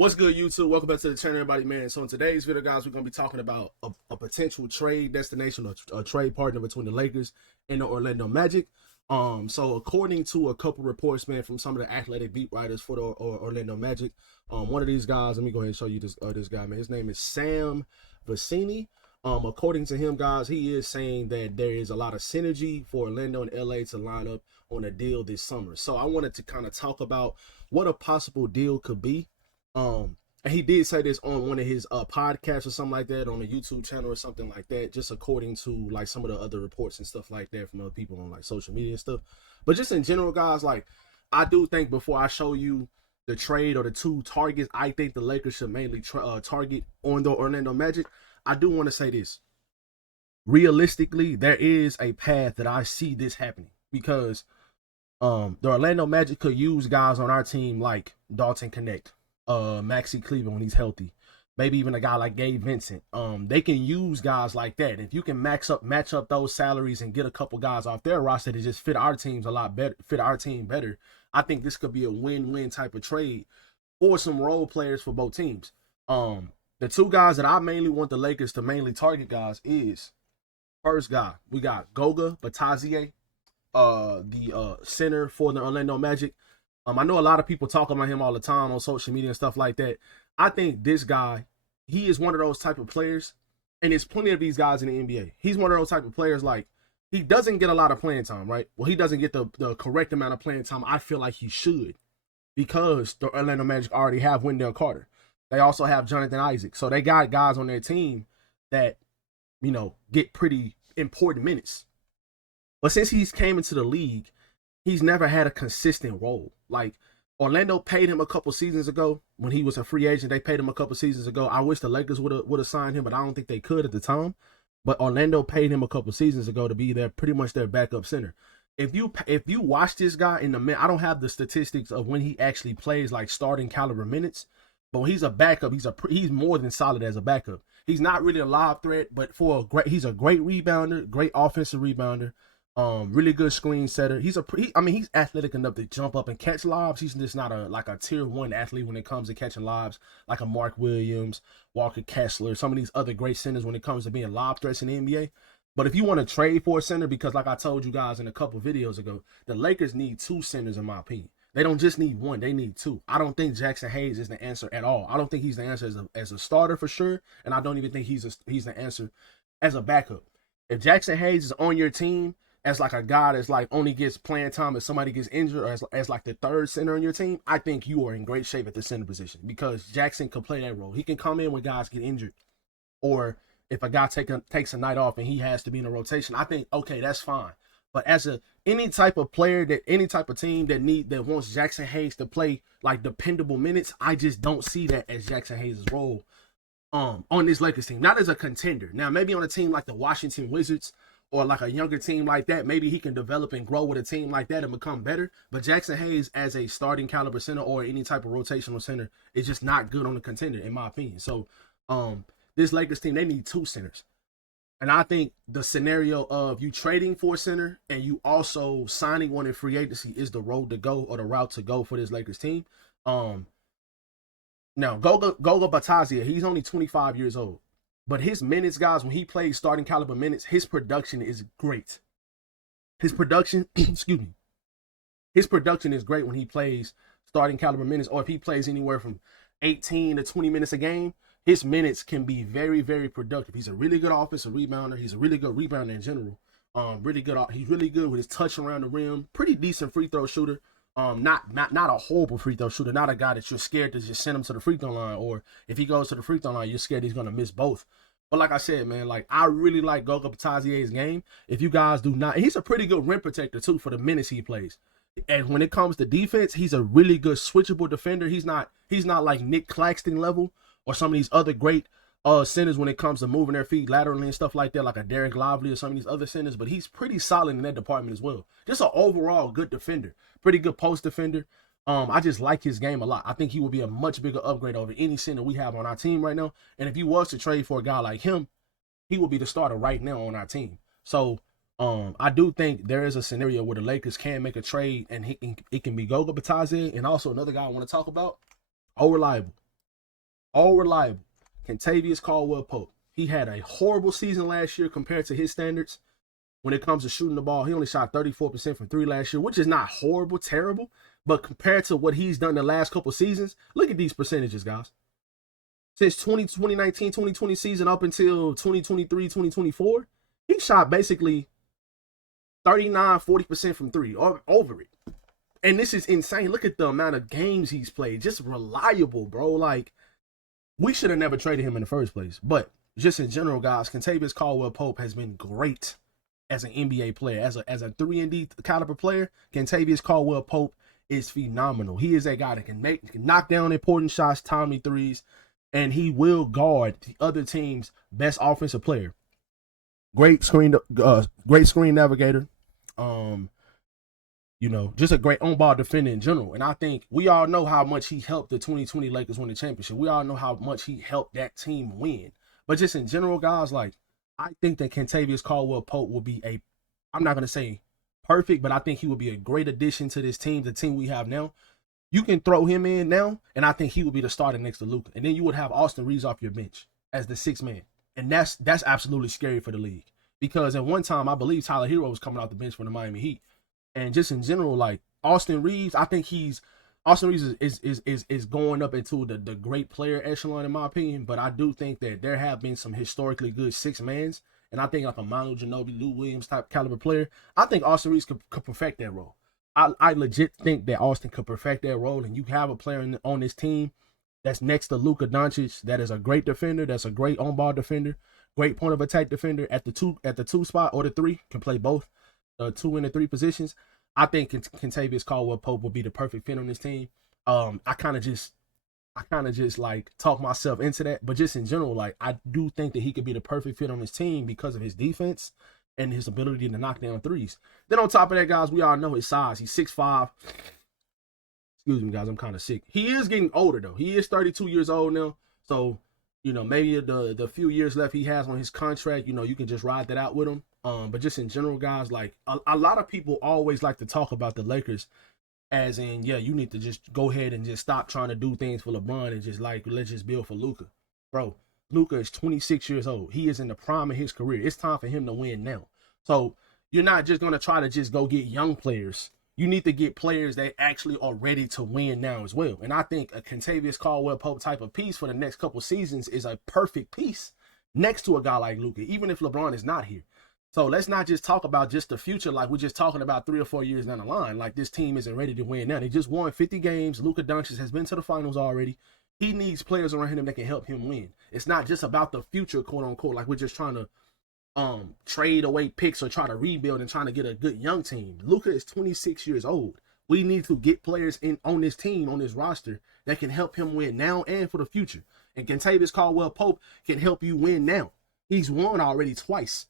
What's good, YouTube? Welcome back to the channel, everybody, man. So in today's video, guys, we're going to be talking about a potential trade destination or a trade partner between the Lakers and the Orlando Magic. So according to a couple reports, man, from some of the athletic beat writers for the Orlando Magic, one of these guys, let me go ahead and show you this guy, man. His name is Sam Vecini. According to him, guys, he is saying that there is a lot of synergy for Orlando and LA to line up on a deal this summer. So I wanted to kind of talk about what a possible deal could be. And he did say this on one of his podcasts or something like that, on a YouTube channel or something like that, just according to like some of the other reports and stuff like that from other people on like social media and stuff. But just in general, guys, like I do think before I show you the trade or the two targets I think the Lakers should mainly target on the Orlando Magic, I do want to say this. Realistically, there is a path that I see this happening because the Orlando Magic could use guys on our team like Dalton Connect, Maxi Cleveland when he's healthy, maybe even a guy like Gabe Vincent. They can use guys like that. If you can match up those salaries and get a couple guys off their roster to just fit our teams a lot better, I think this could be a win-win type of trade for some role players for both teams. The two guys that I mainly want the Lakers to mainly target, guys, is first guy, we got Goga Bitadze, the center for the Orlando Magic. I know a lot of people talk about him all the time on social media and stuff like that. I think this guy, he is one of those type of players, and there's plenty of these guys in the NBA. He's one of those type of players, like, he doesn't get a lot of playing time, right? Well, he doesn't get the correct amount of playing time I feel like he should, because the Orlando Magic already have Wendell Carter. They also have Jonathan Isaac. So they got guys on their team that, you know, get pretty important minutes. But since he's came into the league, he's never had a consistent role. Like, Orlando paid him a couple seasons ago when he was a free agent. They paid him a couple seasons ago. I wish the Lakers would have signed him, but I don't think they could at the time. But Orlando paid him a couple seasons ago to be pretty much their backup center. If you watch this guy in the I don't have the statistics of when he actually plays like starting caliber minutes, but when he's a backup, he's more than solid as a backup. He's not really a live threat, but he's a great rebounder, great offensive rebounder. Really good screen setter. He's athletic enough to jump up and catch lobs. He's just not a tier 1 athlete when it comes to catching lobs, like a Mark Williams, Walker Kessler, some of these other great centers when it comes to being lob threats in the NBA. But if you want to trade for a center, because like I told you guys in a couple videos ago, the Lakers need 2 centers in my opinion. They don't just need 1, they need 2. I don't think Jackson Hayes is the answer at all. I don't think he's the answer as a starter for sure, and I don't even think he's the answer as a backup. If Jackson Hayes is on your team as like a guy that's like only gets playing time if somebody gets injured, or as like the third center on your team, I think you are in great shape at the center position, because Jackson can play that role. He can come in when guys get injured, or if a guy takes a night off and he has to be in a rotation, I think, okay, that's fine. But as any type of player, any type of team that wants Jackson Hayes to play like dependable minutes, I just don't see that as Jackson Hayes' role on this Lakers team. Not as a contender. Now, maybe on a team like the Washington Wizards or like a younger team like that, maybe he can develop and grow with a team like that and become better. But Jackson Hayes as a starting caliber center or any type of rotational center is just not good on a contender, in my opinion. So this Lakers team, they need 2 centers. And I think the scenario of you trading for a center and you also signing one in free agency is the road to go, or the route to go for this Lakers team. Now, Goga Bitadze, he's only 25 years old. But his minutes, guys, when he plays starting caliber minutes, his production is great. His production, excuse me, his production is great when he plays starting caliber minutes, or if he plays anywhere from 18 to 20 minutes a game, his minutes can be very, very productive. He's a really good offensive rebounder. He's a really good rebounder in general. He's really good with his touch around the rim. Pretty decent free throw shooter. Not a horrible free throw shooter. Not a guy that you're scared to just send him to the free throw line, or if he goes to the free throw line, you're scared he's gonna miss both. But like I said, man, like I really like Goga Bitadze's game. If you guys do not, he's a pretty good rim protector too for the minutes he plays. And when it comes to defense, he's a really good switchable defender. He's not like Nick Claxton level or some of these other great centers when it comes to moving their feet laterally and stuff like that, like a Derek Lively or some of these other centers, but he's pretty solid in that department as well. Just an overall good defender, pretty good post defender. I just like his game a lot. I think he will be a much bigger upgrade over any center we have on our team right now. And if he was to trade for a guy like him, he will be the starter right now on our team. So I do think there is a scenario where the Lakers can make a trade, and it can be Goga Bitadze. And also another guy I want to talk about, reliable. all reliable. Kentavious Caldwell-Pope. He had a horrible season last year compared to his standards. When it comes to shooting the ball, he only shot 34% from three last year, which is not horrible, terrible. But compared to what he's done the last couple seasons, look at these percentages, guys. Since 2019, 2020 season up until 2023, 2024, he shot basically 39, 40% from three, or over it. And this is insane. Look at the amount of games he's played. Just reliable, bro. Like, we should have never traded him in the first place. But just in general, guys, Kentavious Caldwell-Pope has been great as an NBA player. As a 3-and-D caliber player, Kentavious Caldwell-Pope is phenomenal. He is a guy that can knock down important shots, timely threes, and he will guard the other team's best offensive player. Great screen navigator. Just a great on-ball defender in general. And I think we all know how much he helped the 2020 Lakers win the championship. We all know how much he helped that team win. But just in general, guys, like, I think that Kentavious Caldwell-Pope will be I'm not going to say perfect, but I think he will be a great addition to this team, the team we have now. You can throw him in now, and I think he will be the starter next to Luka. And then you would have Austin Reeves off your bench as the sixth man. And that's absolutely scary for the league. Because at one time, I believe Tyler Hero was coming off the bench for the Miami Heat. And just in general, like, Austin Reeves, I think Austin Reeves is going up into the great player echelon, in my opinion. But I do think that there have been some historically good six-mans. And I think like a Manu Ginobili, Lou Williams type caliber player, I think Austin Reeves could perfect that role. I legit think that Austin could perfect that role. And you have a player on this team that's next to Luka Doncic that is a great defender, that's a great on-ball defender, great point of attack defender at the two spot or the three, can play both. 2 and 3 positions. I think Kentavious Caldwell-Pope will be the perfect fit on this team. I kind of just like talk myself into that, but just in general, like, I do think that he could be the perfect fit on this team because of his defense and his ability to knock down threes. Then on top of that, guys, we all know his size. He's 6'5". Excuse me, guys, I'm kind of sick. He is getting older though. He is 32 years old now, so maybe the few years left he has on his contract, you can just ride that out with him. But just in general, guys, like, a lot of people always like to talk about the Lakers as in, yeah, you need to just go ahead and just stop trying to do things for LeBron and just, like, let's just build for Luka. Bro, Luka is 26 years old. He is in the prime of his career. It's time for him to win now. So you're not just going to try to just go get young players. You need to get players that actually are ready to win now as well. And I think a Kentavious Caldwell-Pope type of piece for the next couple seasons is a perfect piece next to a guy like Luka, even if LeBron is not here. So let's not just talk about just the future like we're just talking about 3 or 4 years down the line. Like, this team isn't ready to win now. They just won 50 games. Luka Doncic has been to the finals already. He needs players around him that can help him win. It's not just about the future, quote unquote, like we're just trying to trade away picks or try to rebuild and trying to get a good young team. Luka is 26 years old. We need to get players on this team, on this roster, that can help him win now and for the future. And Kentavious Caldwell-Pope can help you win now. He's won already twice.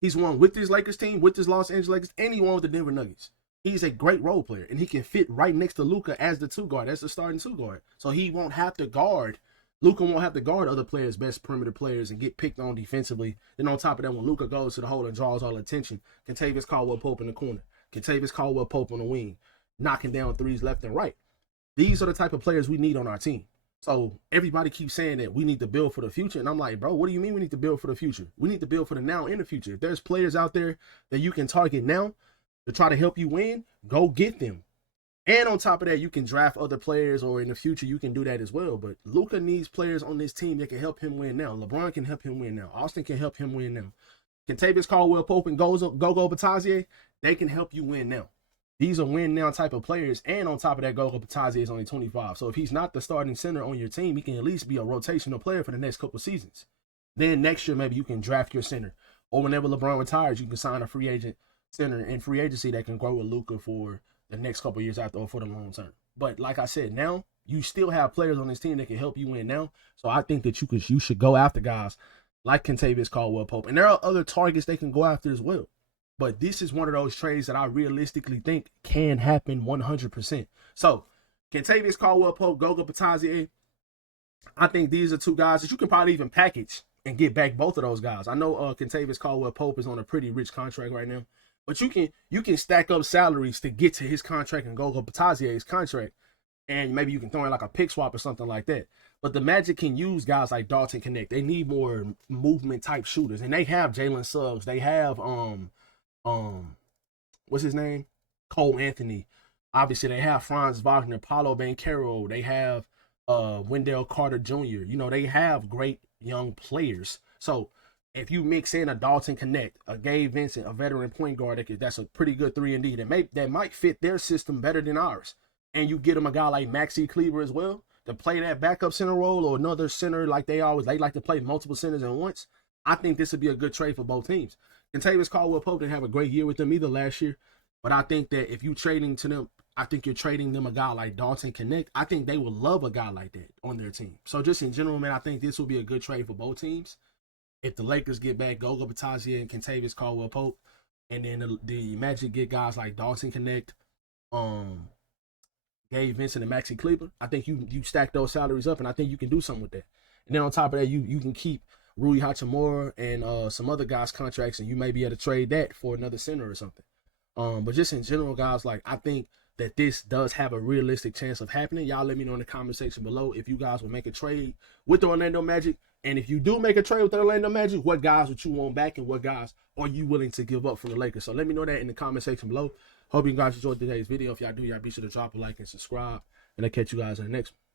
He's won with this Lakers team, with this Los Angeles Lakers, and he won with the Denver Nuggets. He's a great role player, and he can fit right next to Luka as the two guard, as the starting two guard. So he won't have to guard. Luka won't have to guard other players' best perimeter players and get picked on defensively. Then on top of that, when Luka goes to the hole and draws all attention, Kentavious Caldwell-Pope in the corner, Kentavious Caldwell-Pope on the wing, knocking down threes left and right. These are the type of players we need on our team. So everybody keeps saying that we need to build for the future. And I'm like, bro, what do you mean we need to build for the future? We need to build for the now and the future. If there's players out there that you can target now to try to help you win, go get them. And on top of that, you can draft other players, or in the future, you can do that as well. But Luka needs players on this team that can help him win now. LeBron can help him win now. Austin can help him win now. Kentavious Caldwell-Pope and Goga Bitadze, they can help you win now. These are win now type of players. And on top of that, Goga Bitadze is only 25. So if he's not the starting center on your team, he can at least be a rotational player for the next couple seasons. Then next year, maybe you can draft your center. Or whenever LeBron retires, you can sign a free agent center in free agency that can grow with Luka for the next couple years after, or for the long term. But like I said, now you still have players on this team that can help you win now. So I think that you should go after guys like Kentavious Caldwell-Pope. And there are other targets they can go after as well. But this is one of those trades that I realistically think can happen 100%. So Kentavious Caldwell-Pope, Goga Bitadze, I think these are two guys that you can probably even package and get back both of those guys. I know Kentavious Caldwell-Pope is on a pretty rich contract right now. But you can stack up salaries to get to his contract and Goga Bitadze's contract. and maybe you can throw in like a pick swap or something like that. But the Magic can use guys like Dalton Connect. They need more movement type shooters, and they have Jalen Suggs. They have what's his name, Cole Anthony. Obviously, they have Franz Wagner, Paulo Banchero. They have Wendell Carter Jr. You know, they have great young players. So if you mix in a Dalton Connect, a Gabe Vincent, a veteran point guard, that's a pretty good 3-and-D that might fit their system better than ours. And you get them a guy like Maxi Kleber as well to play that backup center role, or another center like they like to play multiple centers at once. I think this would be a good trade for both teams. And Tavis Caldwell Pope didn't have a great year with them either last year. But I think that if you trading to them, I think you're trading them a guy like Dalton Connect. I think they would love a guy like that on their team. So just in general, man, I think this will be a good trade for both teams. If the Lakers get back Goga, Bitadze, and Kentavious Caldwell Pope, and then the Magic get guys like Dalton Connect, Gabe Vincent, and Maxi Kleber, I think you stack those salaries up, and I think you can do something with that. And then on top of that, you can keep Rui Hachimura and some other guys' contracts, and you may be able to trade that for another center or something. But just in general, guys, like I think that this does have a realistic chance of happening. Y'all let me know in the comment section below if you guys will make a trade with the Orlando Magic. And if you do make a trade with the Orlando Magic, what guys would you want back and what guys are you willing to give up from the Lakers? So let me know that in the comment section below. Hope you guys enjoyed today's video. If y'all do, y'all be sure to drop a like and subscribe. And I'll catch you guys in the next one.